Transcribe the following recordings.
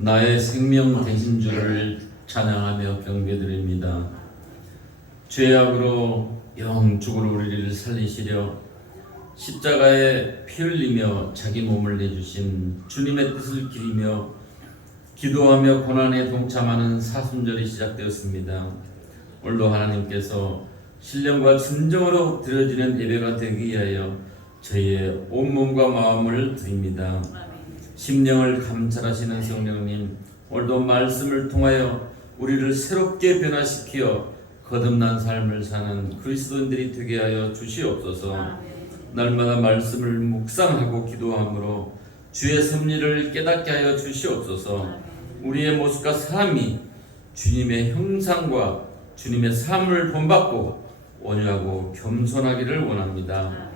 나의 생명 되신 주를 찬양하며 경배드립니다. 죄악으로 영 죽을 우리를 살리시려 십자가에 피 흘리며 자기 몸을 내주신 주님의 뜻을 기리며 기도하며 고난에 동참하는 사순절이 시작되었습니다. 오늘도 하나님께서 신령과 진정으로 드려지는 예배가 되기 위하여 저희의 온몸과 마음을 드립니다. 심령을 감찰하시는 성령님, 오늘도 말씀을 통하여 우리를 새롭게 변화시키어 거듭난 삶을 사는 그리스도인들이 되게 하여 주시옵소서. 날마다 말씀을 묵상하고 기도함으로 주의 섭리를 깨닫게 하여 주시옵소서. 우리의 모습과 삶이 주님의 형상과 주님의 삶을 본받고 온유하고 겸손하기를 원합니다.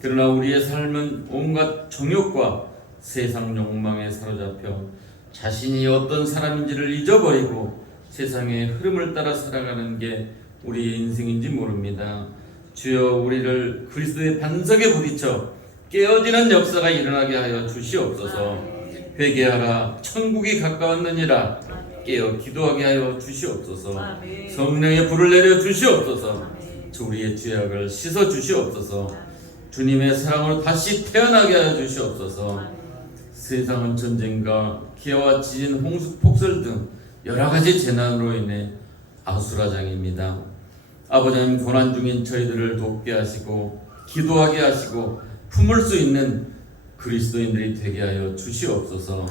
그러나 우리의 삶은 온갖 정욕과 세상 욕망에 사로잡혀 자신이 어떤 사람인지를 잊어버리고 세상의 흐름을 따라 살아가는 게 우리의 인생인지 모릅니다. 주여, 우리를 그리스도의 반석에 부딪혀 깨어지는 역사가 일어나게 하여 주시옵소서. 회개하라, 천국이 가까웠느니라. 깨어 기도하게 하여 주시옵소서. 성령의 불을 내려 주시옵소서. 우리의 죄악을 씻어 주시옵소서. 주님의 사랑으로 다시 태어나게 하여 주시옵소서. 세상은 전쟁과 기아와 지진, 홍수, 폭설 등 여러 가지 재난으로 인해 아수라장입니다. 아버지 하나님, 고난 중인 저희들을 돕게 하시고 기도하게 하시고 품을 수 있는 그리스도인들이 되게 하여 주시옵소서.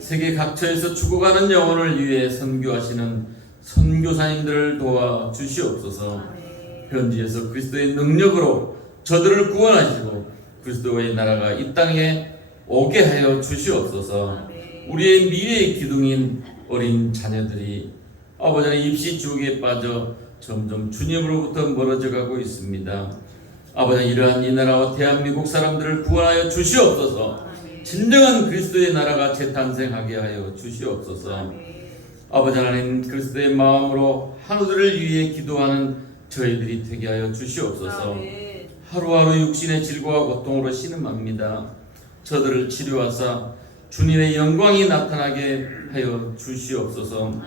세계 각처에서 죽어가는 영혼을 위해 선교하시는 선교사님들을 도와 주시옵소서. 현지에서 그리스도의 능력으로 저들을 구원하시고 그리스도의 나라가 이 땅에 오게 하여 주시옵소서. 우리의 미래의 기둥인 어린 자녀들이 아버지 하나님 입시 주옥에 빠져 점점 주님으로부터 멀어져 가고 있습니다. 아버지, 이러한 이 나라와 대한민국 사람들을 구원하여 주시옵소서. 진정한 그리스도의 나라가 재탄생하게 하여 주시옵소서. 아버지 하나님, 그리스도의 마음으로 하루들을 위해 기도하는 저희들이 되게 하여 주시옵소서. 하루하루 육신의 질고와 고통으로 신음합니다. 저들을 치료하사 주님의 영광이 나타나게 하여 주시옵소서.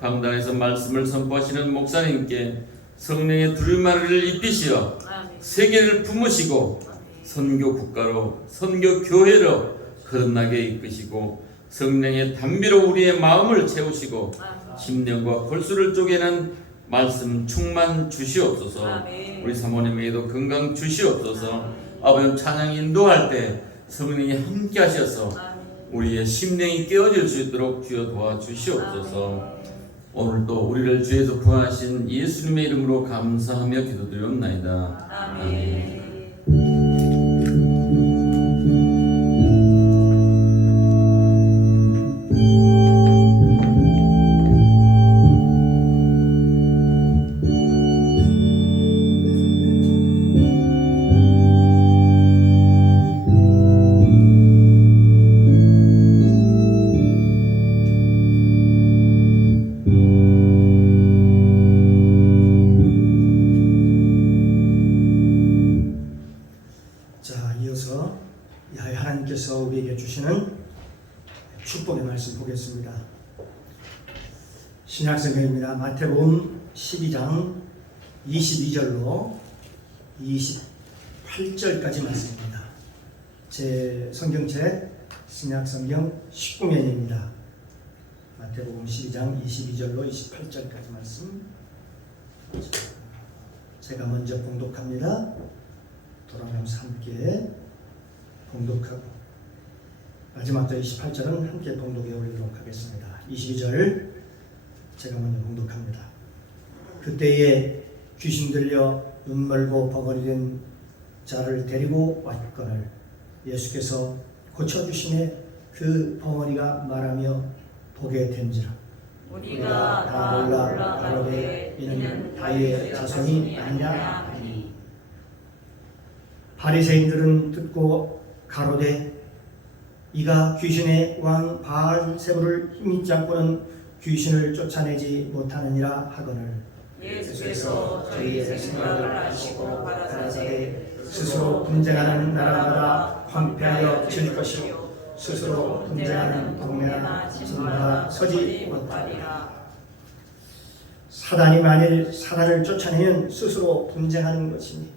강단에서 말씀을 선포하시는 목사님께 성령의 두루마리를 입히시어 세계를 품으시고 선교 국가로, 선교 교회로 거듭나게 이끄시고 성령의 담비로 우리의 마음을 채우시고 심령과 골수를 쪼개는 말씀 충만 주시옵소서. 우리 사모님에게도 건강 주시옵소서. 아버지, 찬양 인도할 때 성령이 함께 하셔서 우리의 심령이 깨어질 수 있도록 주여 도와주시옵소서. 오늘도 우리를 죄에서 구하신 예수님의 이름으로 감사하며 기도드리옵나이다. 아멘. 하나님께서 우리에게 주시는 축복의 말씀 보겠습니다. 신약성경입니다. 마태복음 12장 22절로 28절까지 말씀입니다. 제 성경책 신약성경 19면입니다. 마태복음 12장 22절로 28절까지 말씀. 제가 먼저 봉독합니다. 돌아가면서 함께 봉독하고 마지막 절 28절은 함께 봉독해 올리도록 하겠습니다. 22절 제가 먼저 봉독합니다. 그때에 귀신 들려 눈 멀고 벙어리 된 자를 데리고 왔거늘 예수께서 고쳐주시매 그 벙어리가 말하며 보게 된지라. 우리가 다 놀라 가로되 이는 다윗의 자손이 아니냐 하니. 바리새인들은 듣고 가로되 이가 귀신의 왕 바알세불을 힘입지 않고는 귀신을 쫓아내지 못하느니라 하거늘 예수께서 저희의 생각을 아시고 가라사대 스스로 분쟁하는 나라마다 황폐하여 질 것이요 스스로 분쟁하는 동네나 집마다 서지 못하리라. 사단이 만일 사단을 쫓아내면 스스로 분쟁하는 것이니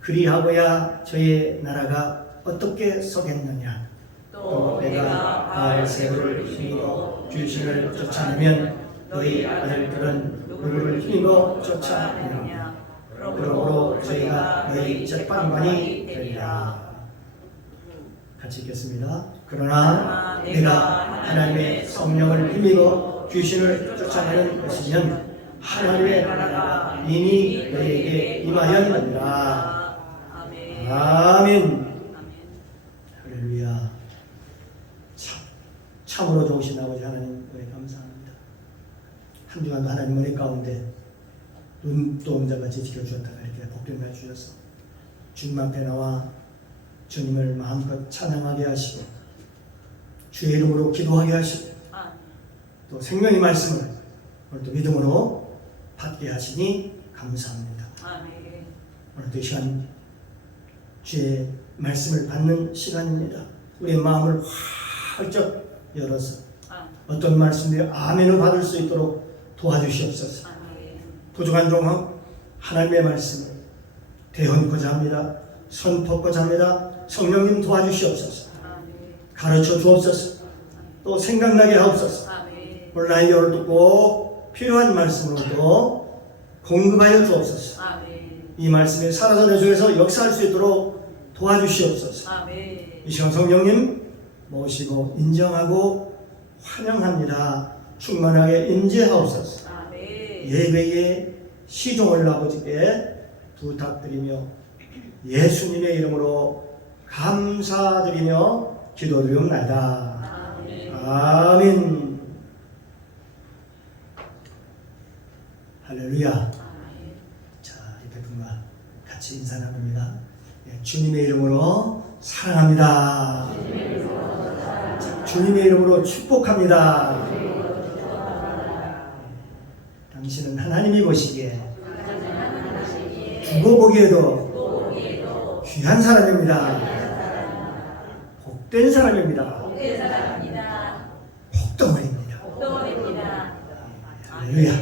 그리하고야 저의 나라가 어떻게 서겠느냐. 또 내가 바알세불을 힘입어 귀신을 쫓아내면 너희 아들들은 누구를 힘입어 쫓아내느냐. 그러므로 저희가 너희 재판관이 되리라. 같이 읽겠습니다. 그러나 내가 하나님의 성령을 힘입어 귀신을 쫓아내는 것이면 하나님의 나라가 이미 너희에게 임하였느니라. 아멘. 할렐루야. 참으로 좋으신 아버지 하나님 은혜 감사합니다. 한 주간도 하나님 은혜 가운데 눈동자같이 지켜주셨다가 이렇게 복된을 주셔서 주님 앞에 나와 주님을 마음껏 찬양하게 하시고 주의 이름으로 기도하게 하시고 또 생명의 말씀을 오늘도 믿음으로 받게 하시니 감사합니다. 오늘도 이 시간 주의 말씀을 받는 시간입니다. 우리의 마음을 활짝 열어서 어떤 말씀들이 아멘을 받을 수 있도록 도와주시옵소서. 부족한 종 하나님의 말씀을 대언고자 합니다. 선포하고자 합니다. 성령님 도와주시옵소서. 가르쳐 주옵소서. 또 생각나게 하옵소서. 오늘 나에게 오늘도 꼭 필요한 말씀으로도 공급하여 주옵소서. 이 말씀이 살아서 내 속에서 역사할 수 있도록 도와주시옵소서. 이 시간 성령님 모시고 인정하고 환영합니다. 충만하게 임재하옵소서. 예배의 시종을 아버지께 부탁드리며 예수님의 이름으로 감사드리며 기도드리옵나이다. 아멘. 할렐루야. 자, 옆에 분과 같이 인사 나눕니다. 주님의 이름으로 사랑합니다. 주님의 이름으로 축복합니다. 당신은 하나님이 보시기에 두고 보기에도 귀한 사람입니다. 복된 사람입니다. 복덩어리입니다. 할렐루야.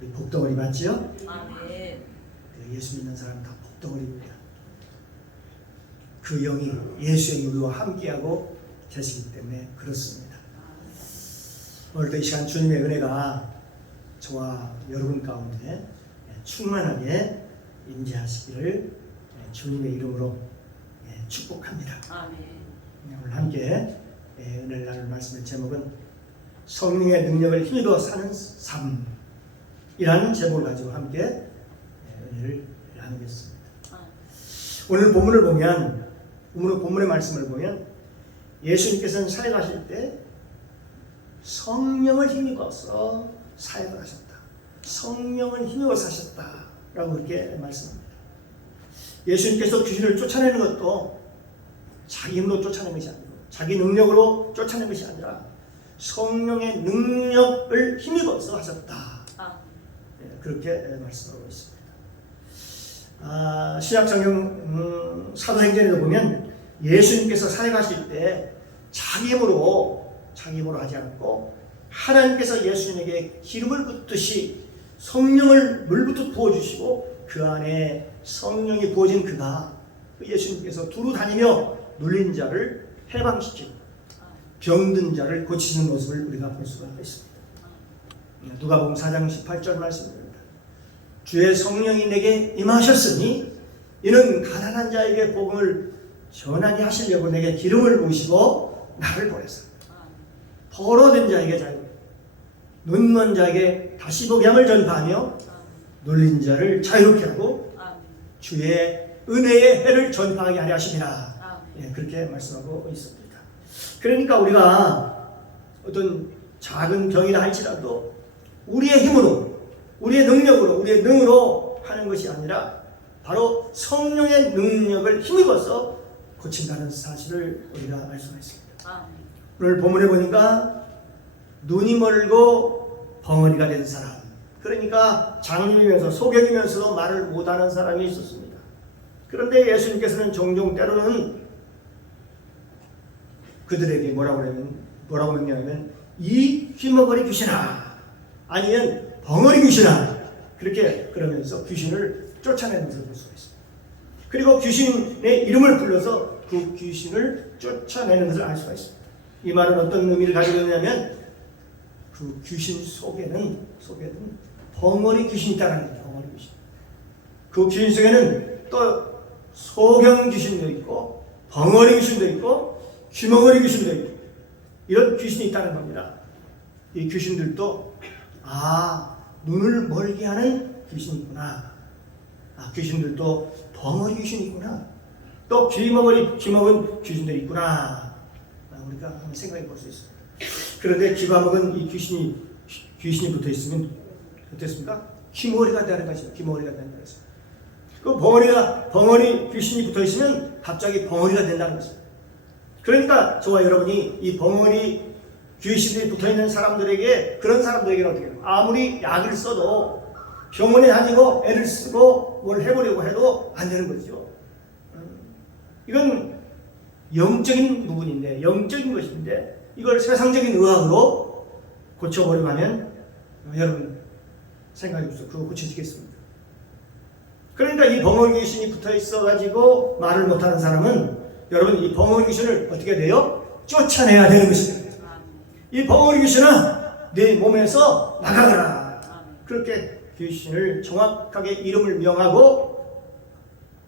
우리 복덩어리 맞지요? 예수 믿는 사람 다 복덩어리입니다. 그 영이 예수의 우리와 함께하고 계시기 때문에 그렇습니다. 오늘도 이 시간 주님의 은혜가 저와 여러분 가운데 충만하게 임재하시기를 주님의 이름으로 축복합니다. 오늘 함께 은혜를 나눌 말씀의 제목은 성령의 능력을 힘입어 사는 삶이라는 제목을 가지고 함께 은혜를 나누겠습니다. 오늘 본문을 보면 본문의 말씀을 보면 예수님께서는 사역하실 때 성령을 힘입어서 사역을 하셨다. 성령을 힘입어 사셨다라고 이렇게 말씀합니다. 예수님께서 귀신을 쫓아내는 것도 자기 힘으로 쫓아낸 것이 아니고 자기 능력으로 쫓아낸 것이 아니라 성령의 능력을 힘입어서 하셨다. 그렇게 말씀하고 있습니다. 신약성경 사도행전에도 보면 예수님께서 사역하실 때 자기 힘으로 하지 않고 하나님께서 예수님에게 기름을 붓듯이 성령을 물부터 부어주시고 그 안에 성령이 부어진 그가 예수님께서 두루 다니며 눌린 자를 해방시키고 병든 자를 고치시는 모습을 우리가 볼 수가 있습니다. 누가복음 4장 18절 말씀입니다. 주의 성령이 내게 임하셨으니 이는 가난한 자에게 복음을 전하게 하시려고 내게 기름을 부으시고 나를 보내사 벌어된 자에게 자유, 눈먼 자에게 다시 보게 함을 전파하며 눌린 자를 자유롭게 하고 주의 은혜의 해를 전파하게 하려 하심이라. 그렇게 말씀하고 있습니다. 그러니까 우리가 어떤 작은 병이라 할지라도 우리의 힘으로, 우리의 능력으로, 우리의 능으로 하는 것이 아니라 바로 성령의 능력을 힘입어서 고친다는 사실을 우리가 알 수가 있습니다. 오늘 본문에 보니까 눈이 멀고 벙어리가 된 사람, 그러니까 장님이면서 소경이면서도 말을 못하는 사람이 있었습니다. 그런데 예수님께서는 종종 때로는 그들에게 뭐라고 명령하면 이 귀머거리 귀신아, 아니면 벙어리 귀신아, 그렇게 그러면서 귀신을 쫓아내는 것을 볼 수가 있습니다. 그리고 귀신의 이름을 불러서 그 귀신을 쫓아내는 것을 알 수가 있습니다. 이 말은 어떤 의미를 가지고 있냐면 그 귀신 속에는 벙어리 귀신이 있다는 거예요. 벙어리 귀신. 그 귀신 속에는 또 소경 귀신도 있고 벙어리 귀신도 있고 귀머거리 귀신도 있고 이런 귀신이 있다는 겁니다. 이 귀신들도 눈을 멀게 하는 귀신이 있구나. 귀신들도 벙어리 귀신이 있구나. 또 귀먹은 귀신들이 있구나. 우리가 한번 생각해 볼 수 있습니다. 그런데 귀가 먹은 이 귀신이 붙어 있으면 어떻습니까? 귀머리가 되는 것입니다. 귀머리가 되는 것입니다. 그 벙어리 귀신이 붙어 있으면 갑자기 벙어리가 된다는 것입니다. 그러니까 저와 여러분이 이 벙어리 귀신들이 붙어 있는 사람들에게, 그런 사람들에게는 어떻게 해요? 아무리 약을 써도 병원에 다니고 애를 쓰고 뭘 해보려고 해도 안 되는 거죠. 이건 영적인 부분인데, 영적인 것인데, 이걸 세상적인 의학으로 고쳐버리고 하면 여러분 생각해 보세요. 그거 고쳐지겠습니다. 그러니까 이 벙어리 귀신이 붙어 있어가지고 말을 못하는 사람은 여러분 이 벙어리 귀신을 어떻게 돼요? 쫓아내야 되는 것입니다. 이 벙어리 귀신아, 내 몸에서 나가거라. 그렇게 귀신을 정확하게 이름을 명하고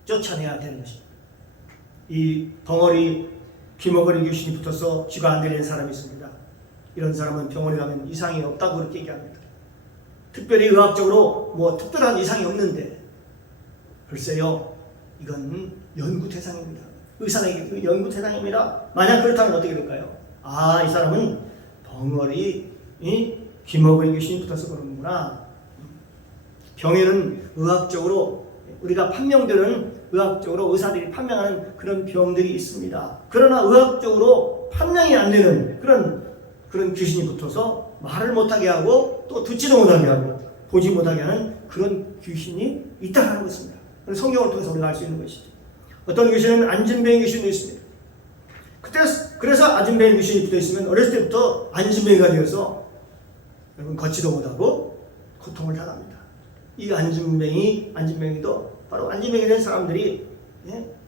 쫓아내야 되는 것입니다. 이 귀머거리 귀신이 붙어서 쥐가 안 들리는 사람이 있습니다. 이런 사람은 병원에 가면 이상이 없다고 그렇게 얘기합니다. 특별히 의학적으로 뭐 특별한 이상이 없는데, 글쎄요, 이건 연구 대상입니다. 의사에게 연구 대상입니다. 만약 그렇다면 어떻게 될까요? 이 사람은 귀머거리 귀신이 붙어서 그러는구나. 병에는 의학적으로 우리가 의학적으로 의사들이 판명하는 그런 병들이 있습니다. 그러나 의학적으로 판명이 안 되는 그런 귀신이 붙어서 말을 못하게 하고 또 듣지도 못하게 하고 보지 못하게 하는 그런 귀신이 있다는 것입니다. 성경을 통해서 우리가 알 수 있는 것이죠. 어떤 귀신은 안진뱅이 귀신도 있습니다. 그래서 안진뱅이 귀신이 붙어 있으면 어렸을 때부터 안진뱅이가 되어서 여러분 걷지도 못하고 고통을 당합니다. 이 안진뱅이도 바로 안진뱅이 된 사람들이,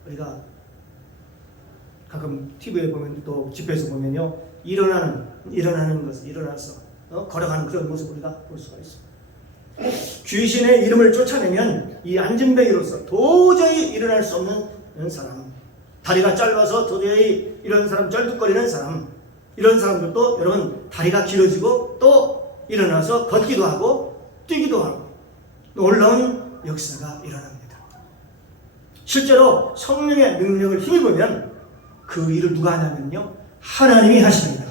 우리가 가끔 TV에 보면 또 집회에서 보면요, 일어나는 것을 일어나서 걸어가는 그런 모습을 우리가 볼 수가 있습니다. 귀신의 이름을 쫓아내면 이 안진뱅이로서 도저히 일어날 수 없는 사람, 다리가 짧아서 도저히 이런 사람, 쩔뚝거리는 사람, 이런 사람들도 여러분 다리가 길어지고 또 일어나서 걷기도 하고 뛰기도 하고 놀라운 역사가 일어납니다. 실제로 성령의 능력을 힘입으면 그 일을 누가 하냐면요, 하나님이 하십니다.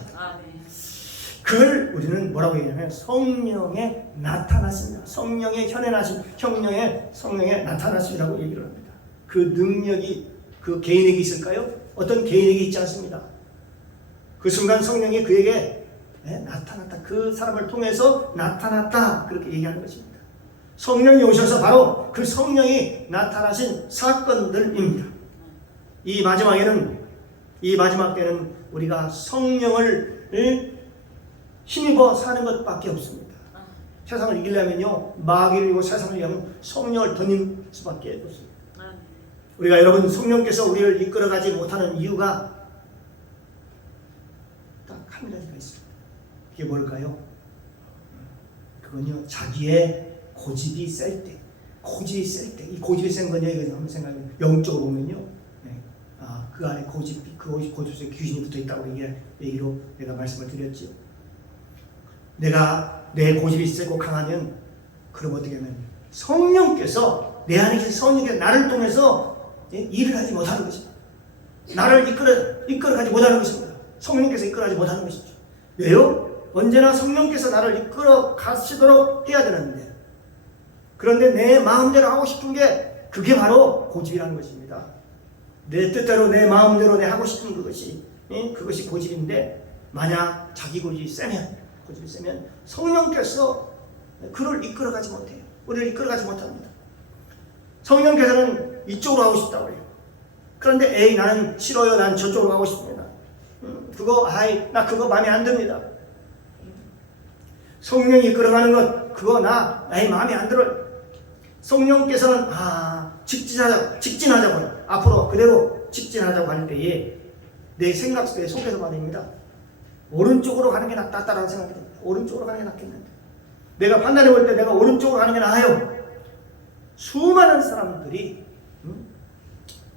그걸 우리는 뭐라고 얘기하냐면 성령의 나타나십니다. 성령의 현현하심, 성령의 나타나심이라고 얘기를 합니다. 그 능력이 그 개인에게 있을까요? 어떤 개인에게 있지 않습니다. 그 순간 성령이 그에게 나타났다. 그 사람을 통해서 나타났다. 그렇게 얘기하는 것입니다. 성령이 오셔서 바로 그 성령이 나타나신 사건들입니다. 이 마지막 때는 우리가 성령을 힘입어 사는 것밖에 없습니다. 세상을 이기려면요, 마귀를 이기고 세상을 이기려면 성령을 던질 수밖에 없습니다. 우리가 여러분 성령께서 우리를 이끌어가지 못하는 이유가 딱 한 가지가 있습니다. 그게 뭘까요? 그건요, 자기의 고집이 셀 때, 이 고집이 센 거냐 이거 한번 생각해. 영적으로 보면요, 그 안에 고집 속에 귀신이 붙어 있다고 얘기로 내가 말씀을 드렸지요. 내 고집이 세고 강하면 그럼 어떻게 하면 성령께서 내 안에 계신 성령께서 나를 통해서 일을 하지 못하는 것입니다. 나를 이끌어가지 못하는 것입니다. 성령께서 이끌어가지 못하는 것이죠. 왜요? 언제나 성령께서 나를 이끌어 가시도록 해야 되는데, 그런데 내 마음대로 하고 싶은 게 그게 바로 고집이라는 것입니다. 내 뜻대로 내 마음대로 내 하고 싶은 그것이 고집인데, 만약 자기 고집이 세면 성령께서 그를 이끌어가지 못해요. 우리를 이끌어가지 못합니다. 성령께서는 이쪽으로 가고 싶다고 해요. 그런데 에이 나는 싫어요. 난 저쪽으로 가고 싶습니다. 나 그거 마음에 안 듭니다. 성령이 이끌어가는 것 그거 나의 마음에 안 들어요. 성령께서는 직진하자고 앞으로 그대로 직진하자고 할 때에 내 생각 속에서 말입니다. 오른쪽으로 가는 게 낫다라는 생각이 듭니다. 오른쪽으로 가는 게 낫겠는데 내가 판단해 볼 때 내가 오른쪽으로 가는 게 나아요. 수많은 사람들이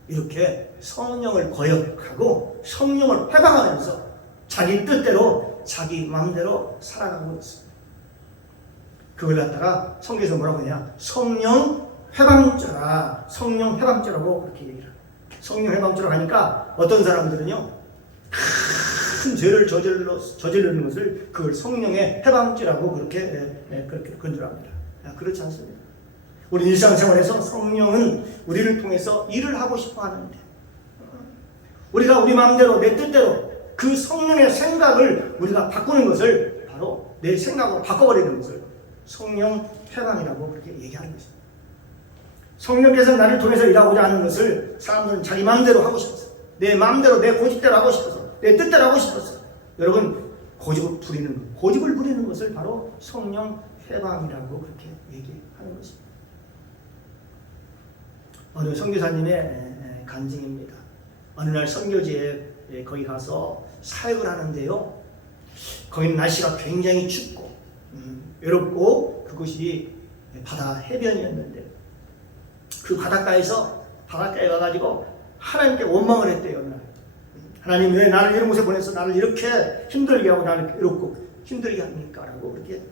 이렇게 성령을 거역하고 성령을 회방하면서 자기 뜻대로 자기 마음대로 살아가고 있습니다. 그걸 갖다가 성경에서 뭐라고 하냐 성령 회방죄라 성령 회방죄라고 그렇게 얘기를 합니다. 성령 회방죄라고 하니까 어떤 사람들은요 큰 죄를 저지르는 것을 그걸 성령의 회방죄라고 그렇게 건조합니다. 그렇지 않습니다. 우리 일상생활에서 성령은 우리를 통해서 일을 하고 싶어 하는데 우리가 우리 마음대로 내 뜻대로 그 성령의 생각을 우리가 바꾸는 것을 바로 내 생각으로 바꿔버리는 것을 성령 회방이라고 그렇게 얘기하는 것입니다. 성령께서 나를 통해서 일하고자 하는 것을 사람들은 자기 마음대로 하고 싶어서 내 마음대로 내 고집대로 하고 싶어서 내 뜻대로 하고 싶어서 여러분 고집을 부리는 것을 바로 성령 회방이라고 그렇게 얘기하는 것입니다. 어느 선교사님의 간증입니다. 어느 날 선교지에 거기 가서 사역을 하는데요. 거기는 날씨가 굉장히 춥고 외롭고 그곳이 바다 해변이었는데 그 바닷가에 가가지고 하나님께 원망을 했대요. 어느 날. 하나님 왜 나를 이런 곳에 보내서 나를 이렇게 힘들게 하고 나를 괴롭고 힘들게 합니까? 라고 그렇게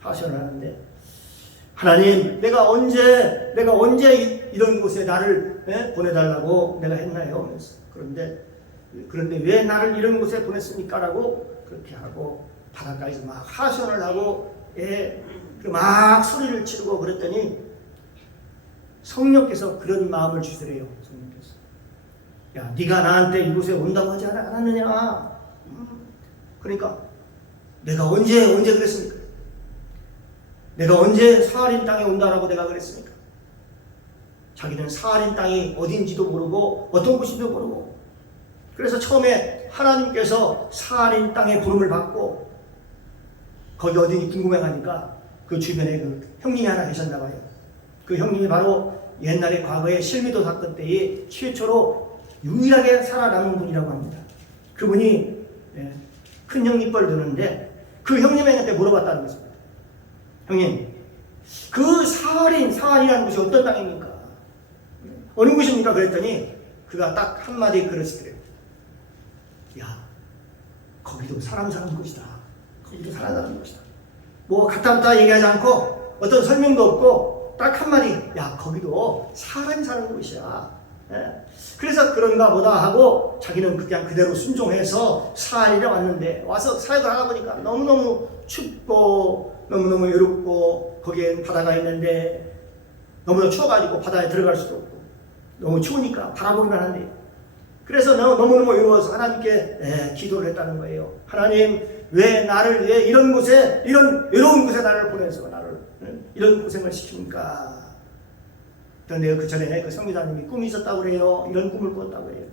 하소연을 하는데 하나님 내가 언제 이런 곳에 나를 보내달라고 내가 했나요? 그런데 왜 나를 이런 곳에 보냈습니까? 라고 그렇게 하고 바닷가에서 막 하소연을 하고 막 소리를 지르고 그랬더니 성령께서 그런 마음을 주시래요. 성령께서 야 네가 나한테 이곳에 온다고 하지 않았느냐? 그러니까 내가 언제 그랬습니까? 내가 언제 사하린 땅에 온다라고 내가 그랬습니까? 자기는 사하린 땅이 어딘지도 모르고 어떤 곳인지도 모르고 그래서 처음에 하나님께서 사하린 땅의 부름을 받고 거기 어딘지 궁금해하니까 그 주변에 그 형님이 하나 계셨나 봐요. 그 형님이 바로 옛날에 과거에 실미도 사건 때에 최초로 유일하게 살아남은 분이라고 합니다. 그분이 큰 형님뻘 드는데 그 형님한테 물어봤다는 것입니다. 형님, 그 사할이라는 곳이 어떤 땅입니까? 어느 곳입니까? 그랬더니 그가 딱 한마디 그러시더래요. 야, 거기도 사람 사는 곳이다. 거기도 사람 사는 곳이다. 뭐 갔다 왔다 얘기하지 않고 어떤 설명도 없고 딱 한마디 야, 거기도 사람이 사는 곳이야. 그래서 그런가 보다 하고 자기는 그냥 그대로 순종해서 사할이라 왔는데 와서 사역을 하다 보니까 너무너무 춥고 너무너무 외롭고 거기엔 바다가 있는데 너무나 추워가지고 바다에 들어갈 수도 없고 너무 추우니까 바라보기만 한대요. 그래서 너무너무 외로워서 하나님께 기도를 했다는 거예요. 하나님 왜 나를 이런 곳에 이런 외로운 곳에 나를 보내서 나를 이런 고생을 시킵니까? 그런데 그 전에 그 성교사님이 꿈이 있었다고 그래요. 이런 꿈을 꿨다고 해요.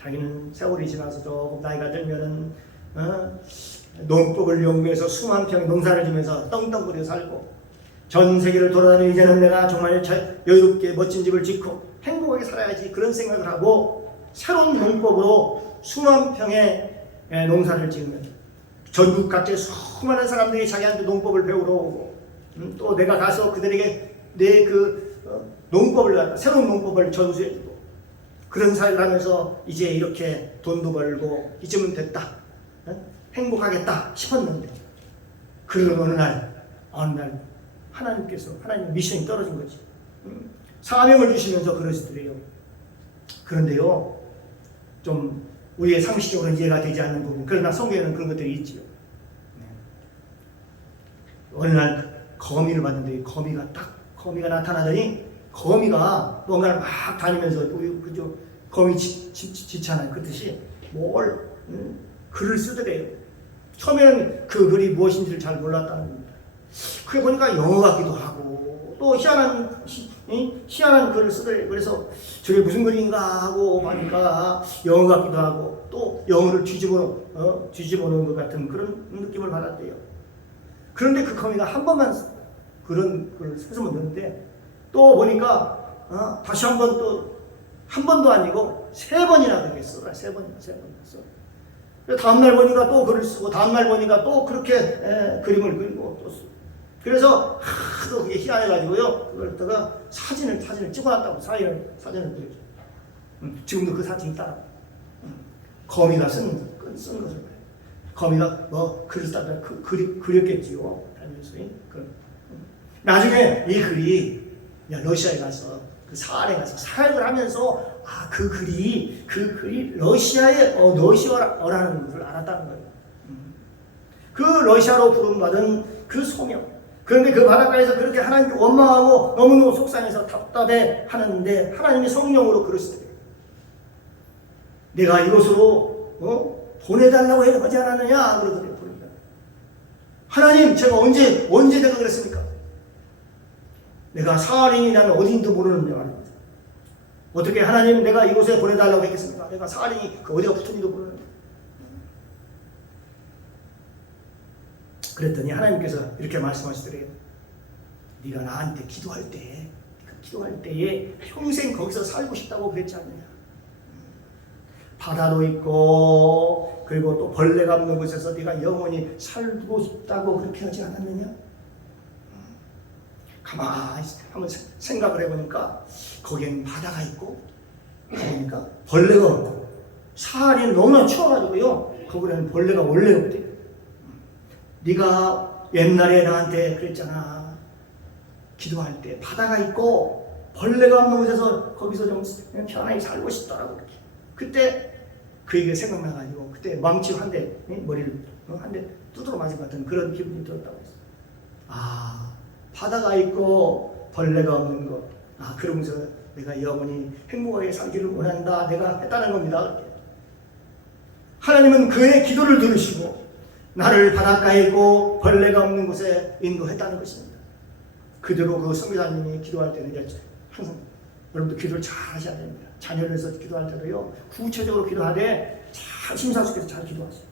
자기는 세월이 지나서 조금 나이가 들면은 농법을 연구해서 수만 평의 농사를 지면서 떵떵거려 살고 전 세계를 돌아다니는 이제는 내가 정말 여유롭게 멋진 집을 짓고 행복하게 살아야지 그런 생각을 하고 새로운 농법으로 수만 평의 농사를 지으면 전국 각지의 수많은 사람들이 자기한테 농법을 배우러 오고 또 내가 가서 그들에게 내 농법을 갖다 새로운 농법을 전수해주고 그런 사역을 하면서 이제 이렇게 돈도 벌고 이쯤은 됐다 행복하겠다 싶었는데 그런 어느 날 하나님께서 하나님 미션이 떨어진 거지. 사명을 주시면서 그러시더래요. 그런데요 좀 우리의 상식적으로 이해가 되지 않는 부분 그러나 성경에는 그런 것들이 있지요. 어느 날 거미를 봤는데 거미가 나타나더니 거미가 뭔가를 막 다니면서 우리 그죠 거미 지잖아요. 그듯이 뭘 글을 쓰더래요. 처음에는 그 글이 무엇인지를 잘 몰랐다는 겁니다. 그게 보니까 영어 같기도 하고 또 희한한 글을 쓰더래요. 그래서 저게 무슨 글인가 하고 보니까 영어 같기도 하고 또 영어를 뒤집어 놓은 것 같은 그런 느낌을 받았대요. 그런데 그 거미가 한 번만 그런 글을 쓰면 되는데 또 보니까 다시 한 번 또 한 번도 아니고 3번이나 그렇게 써. 3번이나 써. 다음날 보니까 또 글을 쓰고 다음날 보니까 또 그렇게 그림을 그리고 또 쓰고 그래서 하도 그게 희한해가지고요 그걸 갖다가 사진을 찍어놨다고 사진을 보여줘. 지금도 그 사진이 따라 거미가 쓴 것을 봐요. 거미가 글을 쓰다가 그렸겠지요. 나중에 이 글이 러시아에 가서 그 사안에 가서 사역을 하면서 그 글이 러시아의 러시아어라는 것을 알았다는 거예요. 그 러시아로 부름받은 그 소명. 그런데 그 바닷가에서 그렇게 하나님께 원망하고 너무너무 속상해서 답답해 하는데 하나님이 성령으로 그러시더래요. 내가 이곳으로 보내달라고 하지 않았느냐 그러더래요. 보니까 하나님 제가 언제 내가 그랬습니까? 내가 사하린이라는 어딘지도 모르는데 말입니다. 어떻게 하나님 내가 이곳에 보내달라고 했겠습니까? 내가 사하린이 어디가 붙은지도 모르는데. 그랬더니 하나님께서 이렇게 말씀하시더래요. 네가 나한테 기도할 때에 평생 거기서 살고 싶다고 그랬지 않느냐. 바다도 있고 그리고 또 벌레가 없는 곳에서 네가 영원히 살고 싶다고 그렇게 하지 않았느냐. 가만히 한번 생각을 해보니까 거기엔 바다가 있고 가보니까 벌레가 없고 사하리는 너무나 추워가지고요 거기에는 벌레가 원래 없대요. 네가 옛날에 나한테 그랬잖아. 기도할 때 바다가 있고 벌레가 없는 곳에서 거기서 좀 그냥 편안히 살고 싶다라고 그렇게. 그때 그 얘기가 생각나가지고 그때 망치 한 대 머리를 한 대 두드러 맞은 것 같은 그런 기분이 들었다고 했어요. 바다가 있고 벌레가 없는 것. 그러면서 내가 영원히 행복하게 살기를 원한다. 내가 했다는 겁니다. 하나님은 그의 기도를 들으시고 나를 바닷가에 있고 벌레가 없는 곳에 인도했다는 것입니다. 그대로 그 선교사님이 기도할 때는 항상 여러분도 기도를 잘 하셔야 됩니다. 자녀를 위해서 기도할 때도요 구체적으로 기도하되 잘 심사숙고해서 잘 기도하세요.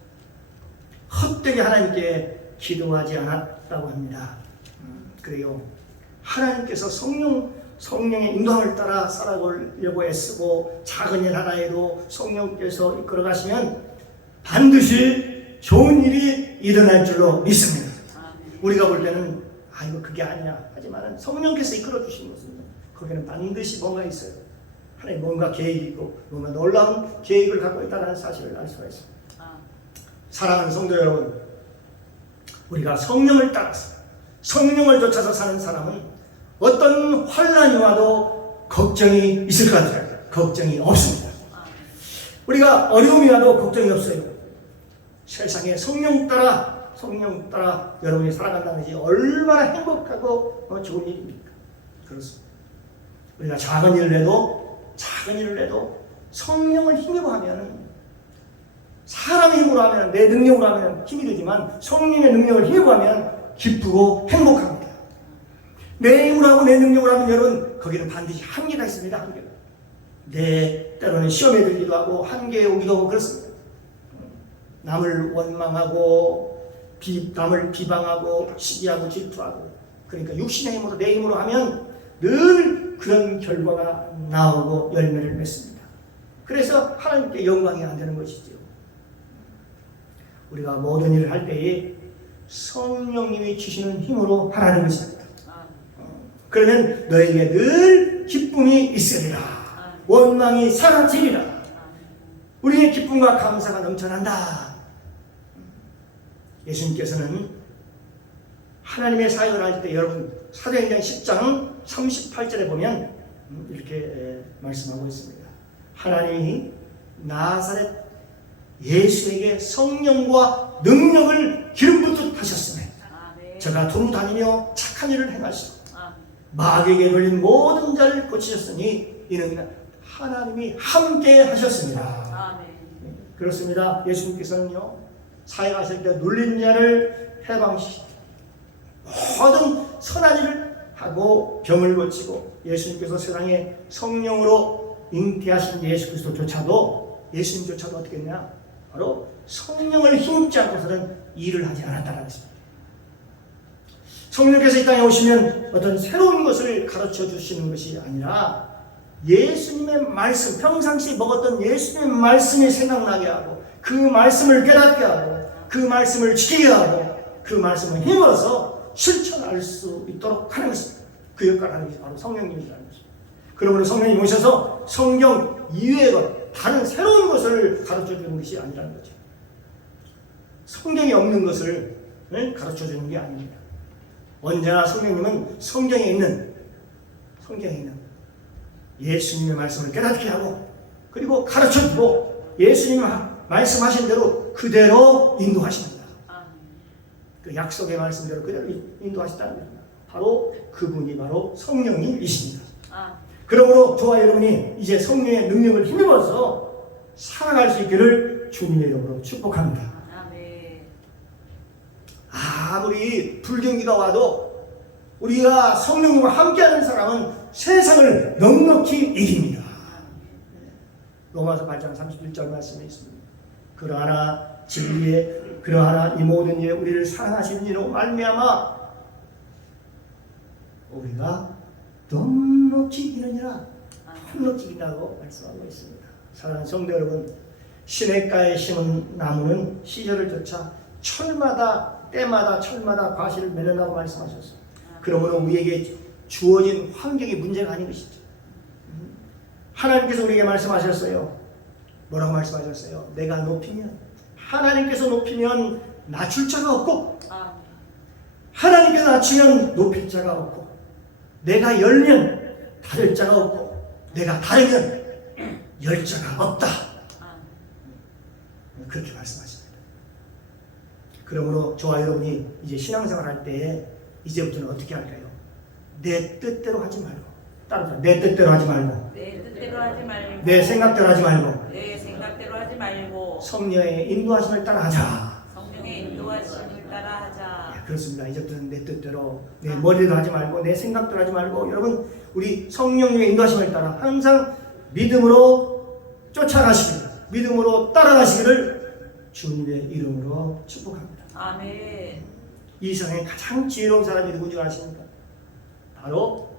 헛되게 하나님께 기도하지 않았다고 합니다. 그래요. 하나님께서 성령의 인도함을 따라 살아가려고 애쓰고 작은 일 하나에도 성령께서 이끌어 가시면 반드시 좋은 일이 일어날 줄로 믿습니다. 우리가 볼 때는 이거 그게 아니야 하지만 성령께서 이끌어 주신 것은 거기는 반드시 뭔가 있어요. 하나님 뭔가 계획이 있고 뭔가 놀라운 계획을 갖고 있다는 사실을 알 수가 있습니다. 사랑하는 성도 여러분, 우리가 성령을 따라서 성령을 쫓아서 사는 사람은 어떤 환난이 와도 걱정이 있을 것 같아요. 걱정이 없습니다. 우리가 어려움이 와도 걱정이 없어요. 세상에 성령 따라 여러분이 살아간다는 것이 얼마나 행복하고 좋은 일입니까? 그렇습니다. 우리가 작은 일을 해도 성령을 힘입어 하면 사람의 힘으로 하면 내 능력으로 하면 힘이 되지만 성령의 능력을 힘입어 하면 기쁘고 행복합니다. 내 힘으로 하고 내 능력으로 하면 여러분 거기는 반드시 한계가 있습니다. 한계가. 때로는 시험에 들기도 하고 한계에 오기도 하고 그렇습니다. 남을 원망하고 남을 비방하고 시기하고 질투하고 그러니까 육신의 힘으로 내 힘으로 하면 늘 그런 결과가 나오고 열매를 맺습니다. 그래서 하나님께 영광이 안 되는 것이죠. 우리가 모든 일을 할 때에 성령님이 주시는 힘으로 하라는 것입니다. 그러면 너에게 늘 기쁨이 있으리라. 원망이 사라지리라. 우리의 기쁨과 감사가 넘쳐난다. 예수님께서는 하나님의 사역을 할 때 여러분 사도행전 10장 38절에 보면 이렇게 말씀하고 있습니다. 하나님이 나사렛 예수에게 성령과 능력을 기름 붓듯 하셨으며 저가 두루 다니며 착한 일을 행하시고 마귀에게 걸린 모든 자를 고치셨으니 이는 하나님이 함께 하셨습니다. 그렇습니다. 예수님께서는요 사역하실 때 눌린 자를 해방시키고 모든 선한 일을 하고 병을 고치고 예수님께서 세상에 성령으로 잉태하신 예수 그리스도조차도 예수님조차도 어떻게 했냐? 바로 성령을 힘입지 않고서는 일을 하지 않았다는 것입니다. 성령께서 이 땅에 오시면 어떤 새로운 것을 가르쳐 주시는 것이 아니라 예수님의 말씀, 평상시 먹었던 예수님의 말씀이 생각나게 하고 그 말씀을 깨닫게 하고 그 말씀을 지키게 하고 그 말씀을 힘입어서 실천할 수 있도록 하는 것입니다. 그 역할을 하는 것이 바로 성령님이라는 것입니다. 그러므로 성령님 오셔서 성경 이외의 것, 다른 새로운 것을 가르쳐 주는 것이 아니라는 거죠. 성경에 없는 것을 가르쳐 주는 게 아닙니다. 언제나 성령님은 성경에 있는 예수님의 말씀을 깨닫게 하고 그리고 가르쳐 주고 예수님이 말씀하신 대로 그대로 인도하십니다. 그 약속의 말씀대로 그대로 인도하시다는 겁니다. 바로 그분이 바로 성령님이십니다. 그러므로 저와 여러분이 이제 성령의 능력을 힘입어서 살아갈 수 있기를 주님의 이름으로 축복합니다. 아무리 불경기가 와도 우리가 성령님과 함께하는 사람은 세상을 넉넉히 이깁니다. 로마서 8장 31절 말씀에 있습니다. 그러하나 진리에 그러하나 이 모든 일에 우리를 사랑하신 이로 말미암아 우리가 넉넉히 이기느니라. 넉넉히 이긴다고 말씀하고 있습니다. 사랑하는 성도 여러분, 시냇가에 심은 나무는 시절을 쫓아 철마다 때마다 철마다 과실을 맺는다고 말씀하셨어요. 그러므로 우리에게 주어진 환경이 문제가 아닌 것이죠. 하나님께서 우리에게 말씀하셨어요. 뭐라고 말씀하셨어요? 내가 높이면 하나님께서 높이면 낮출 자가 없고 하나님께서 낮추면 높일 자가 없고 내가 열면 닫을 자가 없고 내가 닫으면 열 자가 없다. 그렇게 말씀하십니다. 그러므로 저와 여러분이 이제 신앙생활 할 때 이제부터는 어떻게 할까요? 내 뜻대로 하지 말고 따라서 내 뜻대로 하지 말고 내 뜻대로 하지 말고 내 생각대로 하지 말고 내 생각대로 하지 말고 성령의 인도하심을 따라하자. 성령의 인도하심을 따라하자. 네, 그렇습니다. 이제부터는 내 뜻대로 내 머리대로 하지 말고 내 생각대로 하지 말고 여러분 우리 성령님의 인도하심을 따라 항상 믿음으로 쫓아가시기를 믿음으로 따라가시기를 주님의 이름으로 축복합니다. 아멘. 이 세상에 가장 지혜로운 사람이 누군지 아십니까? 바로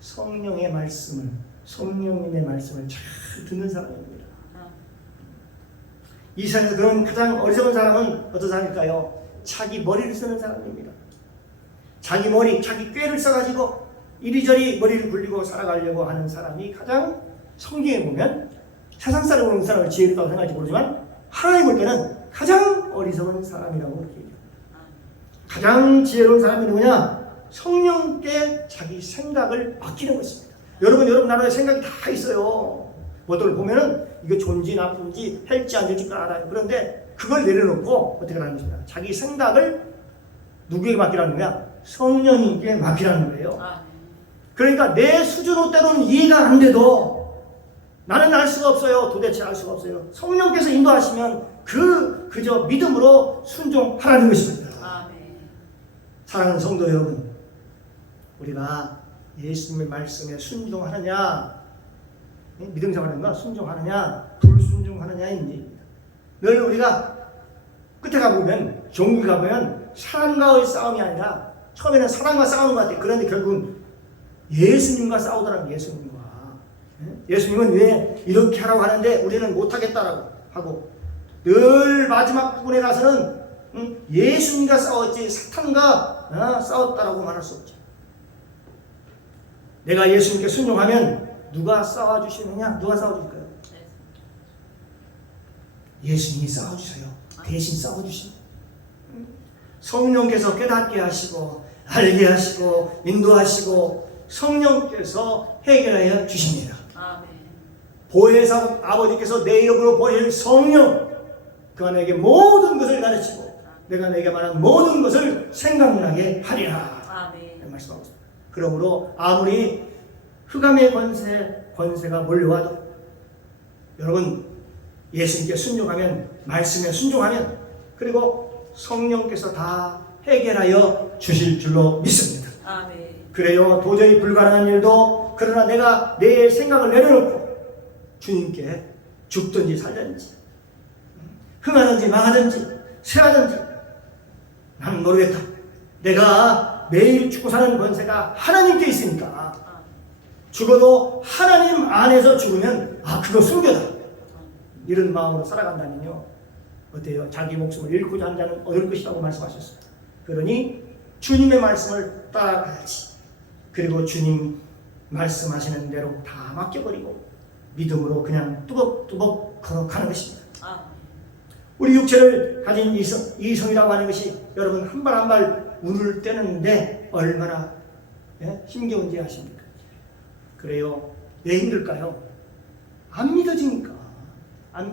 성령의 말씀을 성령님의 말씀을 잘 듣는 사람입니다. 이 세상에서 그런 가장 어리석은 사람은 어떤 사람일까요? 자기 머리를 쓰는 사람입니다. 자기 머리, 자기 꾀를 써가지고 이리저리 머리를 굴리고 살아가려고 하는 사람이 가장 성경에 보면 세상 사람을 보는 사람을 지혜롭다고 생각할지 모르지만 하나님 볼 때는 가장 어리석은 사람이라고 그렇게 얘기합니다. 가장 지혜로운 사람이 누구냐? 성령께 자기 생각을 맡기는 것입니다. 여러분 나라에 생각이 다 있어요. 뭐들 보면은 이게 좋은지 나쁜지 할지 안 될지 알아요. 그런데 그걸 내려놓고 어떻게 하는 것입니다. 자기 생각을 누구에게 맡기라는 거야? 성령님께 맡기라는 거예요. 그러니까 내 수준으로때로는 이해가 안 돼도 나는 알 수가 없어요. 도대체 알 수가 없어요. 성령께서 인도하시면 그저 믿음으로 순종하라는 것입니다. 사랑하는 성도 여러분, 우리가 예수님의 말씀에 순종하느냐, 믿음 생활하는가 순종하느냐, 불순종하느냐의 문제입니다. 늘 우리가 끝에 가보면, 종교 가보면 사람과의 싸움이 아니라 처음에는 사람과 싸우는 것 같아요. 그런데 결국은 예수님과 싸우더라고요. 예수님과. 예수님은 왜 이렇게 하라고 하는데 우리는 못하겠다라고 하고 늘 마지막 부분에 가서는 예수님과 싸웠지 사탄과 싸웠다라고 말할 수 없죠. 내가 예수님께 순종하면 누가 싸워주시느냐? 누가 싸워줄까요? 예수님이 싸워주셔요. 대신 싸워주십니다. 성령께서 깨닫게 하시고 알게 하시고 인도하시고 성령께서 해결하여 주십니다. 보혜사 아버지께서 내 이름으로 보혜를 성령 그가 내게 모든 것을 가르치고 내가 내게 말한 모든 것을 생각나게 하리라. 말씀하고 있습니다. 그러므로 아무리 흑암의 권세가 몰려와도 여러분 예수님께 순종하면 말씀에 순종하면 그리고 성령께서 다 해결하여 주실 줄로 믿습니다. 그래요. 도저히 불가능한 일도 그러나 내가 내 생각을 내려놓고 주님께 죽든지 살든지 흥하든지 망하든지 쇠하든지 나는 모르겠다. 내가 매일 죽고 사는 권세가 하나님께 있으니까 죽어도 하나님 안에서 죽으면 그거 순교다. 이런 마음으로 살아간다면요. 어때요? 자기 목숨을 잃고자 한 자는 얻을 것이라고 말씀하셨어요. 그러니 주님의 말씀을 따라가야지. 그리고 주님 말씀하시는 대로 다 맡겨버리고 믿음으로 그냥 뚜벅뚜벅 걸어가는 것입니다. 우리 육체를 가진 이성이라고 하는 것이 여러분 한 발 한 발 운을 떼는데 얼마나 힘겨운지 아십니까? 그래요. 왜 힘들까요? 안 믿어지니까. 안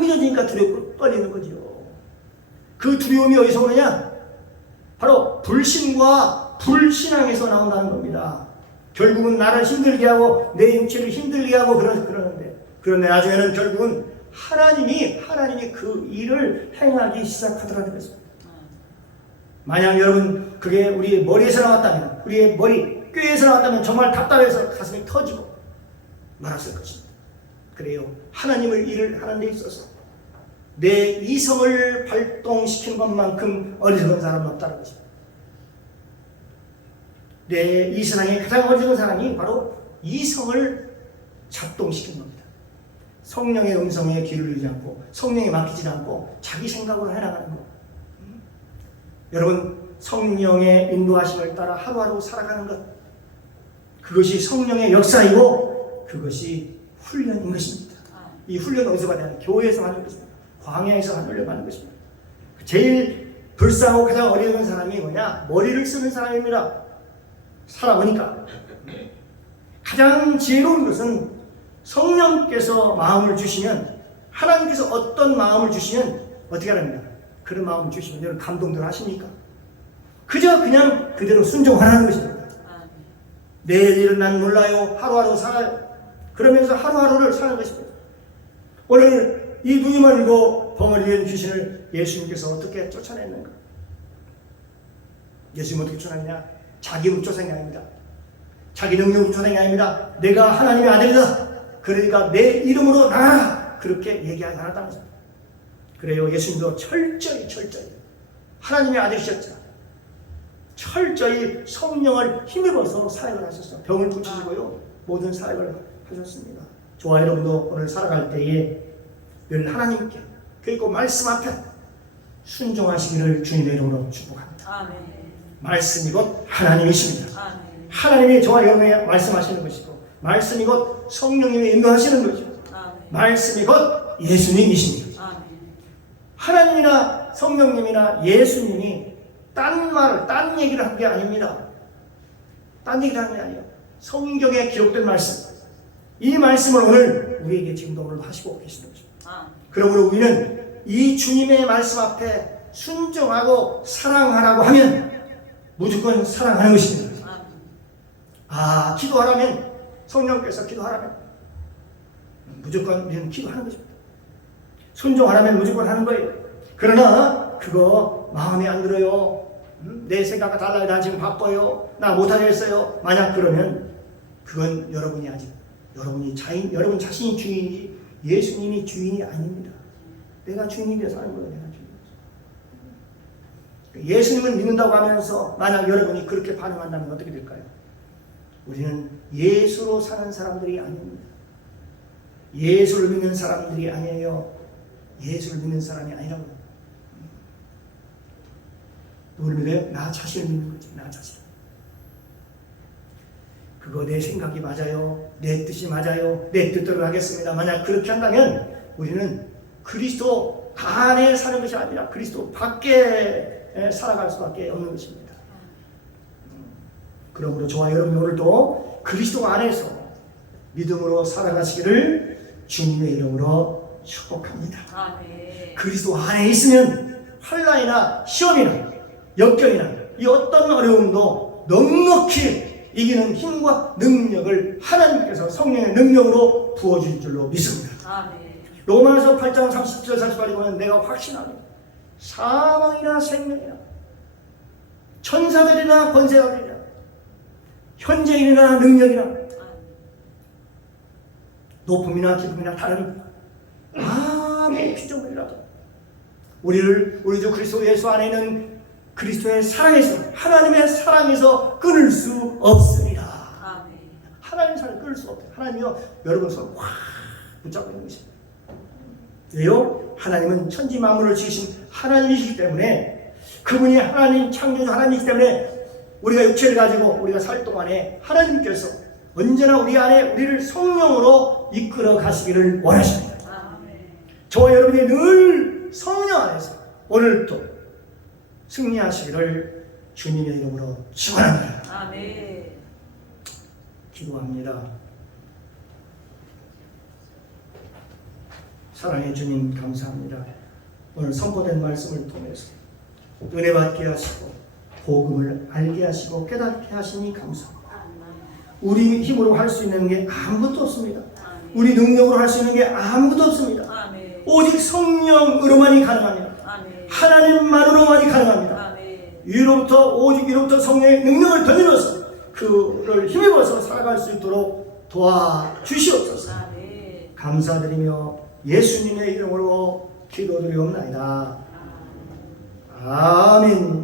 믿어지니까 두렵고 떨리는 거죠. 그 두려움이 어디서 오느냐? 바로 불신과 불신앙에서 나온다는 겁니다. 결국은 나를 힘들게 하고 내 육체를 힘들게 하고 그러는데 그런데 나중에는 결국은 하나님이 그 일을 행하기 시작하더라는 것입니다. 만약 여러분 그게 우리의 머리에서 나왔다면 우리의 머리 꾀에서 나왔다면 정말 답답해서 가슴이 터지고 말았을 것입니다. 그래요. 하나님을 일을 하는 데 있어서 내 이성을 발동시키는 것만큼 어리석은 사람은 없다는 것입니다. 이 세상에 가장 어리석은 사람이 바로 이성을 작동시키는 겁니다. 성령의 음성에 귀를 열지 않고 성령에 맡기지 않고 자기 생각으로 해나가는 것. 여러분 성령의 인도하심을 따라 하루하루 살아가는 것, 그것이 성령의 역사이고 그것이 훈련인 것입니다. 이 훈련은 어디서 받아야 하냐? 교회에서 받는 것입니다. 광야에서 훈련받는 것입니다. 제일 불쌍하고 가장 어리석은 사람이 뭐냐? 머리를 쓰는 사람입니다. 살아보니까 가장 지혜로운 것은 성령께서 마음을 주시면, 하나님께서 어떤 마음을 주시면 어떻게 하랍니까? 그런 마음을 주시면 여러분 감동들 하십니까? 그저 그냥 그대로 순종하라는 것입니다. 내일 일은 난 몰라요. 하루하루 살아요. 그러면서 하루하루를 사는 것입니다. 오늘 이 눈이 멀고 벙어리 된 귀신을 예수님께서 어떻게 쫓아냈는가? 예수님 어떻게 쫓아냈냐? 자기 쫓아낸 게 아닙니다. 자기 능력으로 쫓아낸 게 아닙니다. 내가 하나님의 아들이다. 그러니까 내 이름으로 나가라. 그렇게 얘기하지 않았다는 것입니다. 그래요. 예수님도 철저히 하나님의 아들이셨죠. 철저히 성령을 힘입어서 사역을 하셨어요. 병을 고치시고요. 모든 사역을 하셨습니다. 저와 여러분도 오늘 살아갈 때에 늘 하나님께 그리고 말씀 앞에 순종하시기를 주님의 이름으로 축복합니다. 아멘. 말씀이 곧 하나님이십니다. 아멘. 하나님이 저와 여러분에게 말씀하시는 것이고 말씀이 곧 성령님이 인도하시는 것이고 아멘. 말씀이 곧 예수님이십니다. 아멘. 하나님이나 성령님이나 예수님이 딴 얘기를 한 게 아닙니다. 딴 얘기를 하는 게 아니에요. 성경에 기록된 말씀, 이 말씀을 오늘 우리에게 지금도 오늘 하시고 계시는 것입니다. 그러므로 우리는 이 주님의 말씀 앞에 순종하고 사랑하라고 하면 무조건 사랑하는 것입니다. 기도하라면, 성령께서 기도하라면 무조건 우리는 기도하는 것입니다. 순종하라면 무조건 하는 거예요. 그러나 그거 마음에 안 들어요. 내 생각과 달라요. 난 지금 바빠요. 나 못하겠어요. 만약 그러면 그건 여러분이 여러분 자신이 주인이지 예수님이 주인이 아닙니다. 내가 주인이 되어서 하는 거예요. 내가 주인. 예수님을 믿는다고 하면서 만약 여러분이 그렇게 반응한다면 어떻게 될까요? 우리는 예수로 사는 사람들이 아닙니다. 예수를 믿는 사람들이 아니에요. 예수를 믿는 사람이 아니라고요. 누구를 믿어요? 나 자신을 믿는 거지. 나 자신. 그거 내 생각이 맞아요. 내 뜻이 맞아요. 내 뜻대로 하겠습니다. 만약 그렇게 한다면 우리는 그리스도 안에 사는 것이 아니라 그리스도 밖에 살아갈 수밖에 없는 것입니다. 그러므로 저와 여러분 오늘도 그리스도 안에서 믿음으로 살아가시기를 주님의 이름으로 축복합니다. 아멘. 그리스도 안에 있으면 환난이나 시험이나 역경이나 이 어떤 어려움도 넉넉히 이기는 힘과 능력을 하나님께서 성령의 능력으로 부어주실 줄로 믿습니다. 아멘. 로마서 8장 37, 38에 보면 내가 확신합니다. 사망이나 생명이나 천사들이나 권세자들이나 현재인이나 능력이나 높음이나 기쁨이나 다른 아무 피조물이라도 우리 주 그리스도 예수 안에 있는 그리스도의 사랑에서, 하나님의 사랑에서 끊을 수 없으리라. 아멘. 하나님의 사랑을 끊을 수 없다. 하나님이요, 여러분 손을 확 붙잡고 있는 것입니다. 왜요? 하나님은 천지 만물을 지으신 하나님이시기 때문에, 그분이 하나님 창조주 하나님이기 때문에 우리가 육체를 가지고 우리가 살 동안에 하나님께서 언제나 우리 안에 우리를 성령으로 이끌어 가시기를 원하십니다. 아멘. 저와 여러분이 늘 성령 안에서 오늘도 승리하시기를 주님의 이름으로 축원합니다. 아멘. 기도합니다. 사랑의 주님 감사합니다. 오늘 선포된 말씀을 통해서 은혜 받게 하시고 복음을 알게 하시고 깨닫게 하시니 감사합니다. 우리 힘으로 할 수 있는 게 아무것도 없습니다. 우리 능력으로 할 수 있는 게 아무것도 없습니다. 아멘. 오직 성령으로만이 가능합니다. 아멘. 하나님만으로만이 가능합니다. 아멘. 위로부터 성령의 능력을 던져서 그를 힘입어서 살아갈 수 있도록 도와주시옵소서. 아멘. 감사드리며 예수님의 이름으로 기도드리옵나이다. 아멘.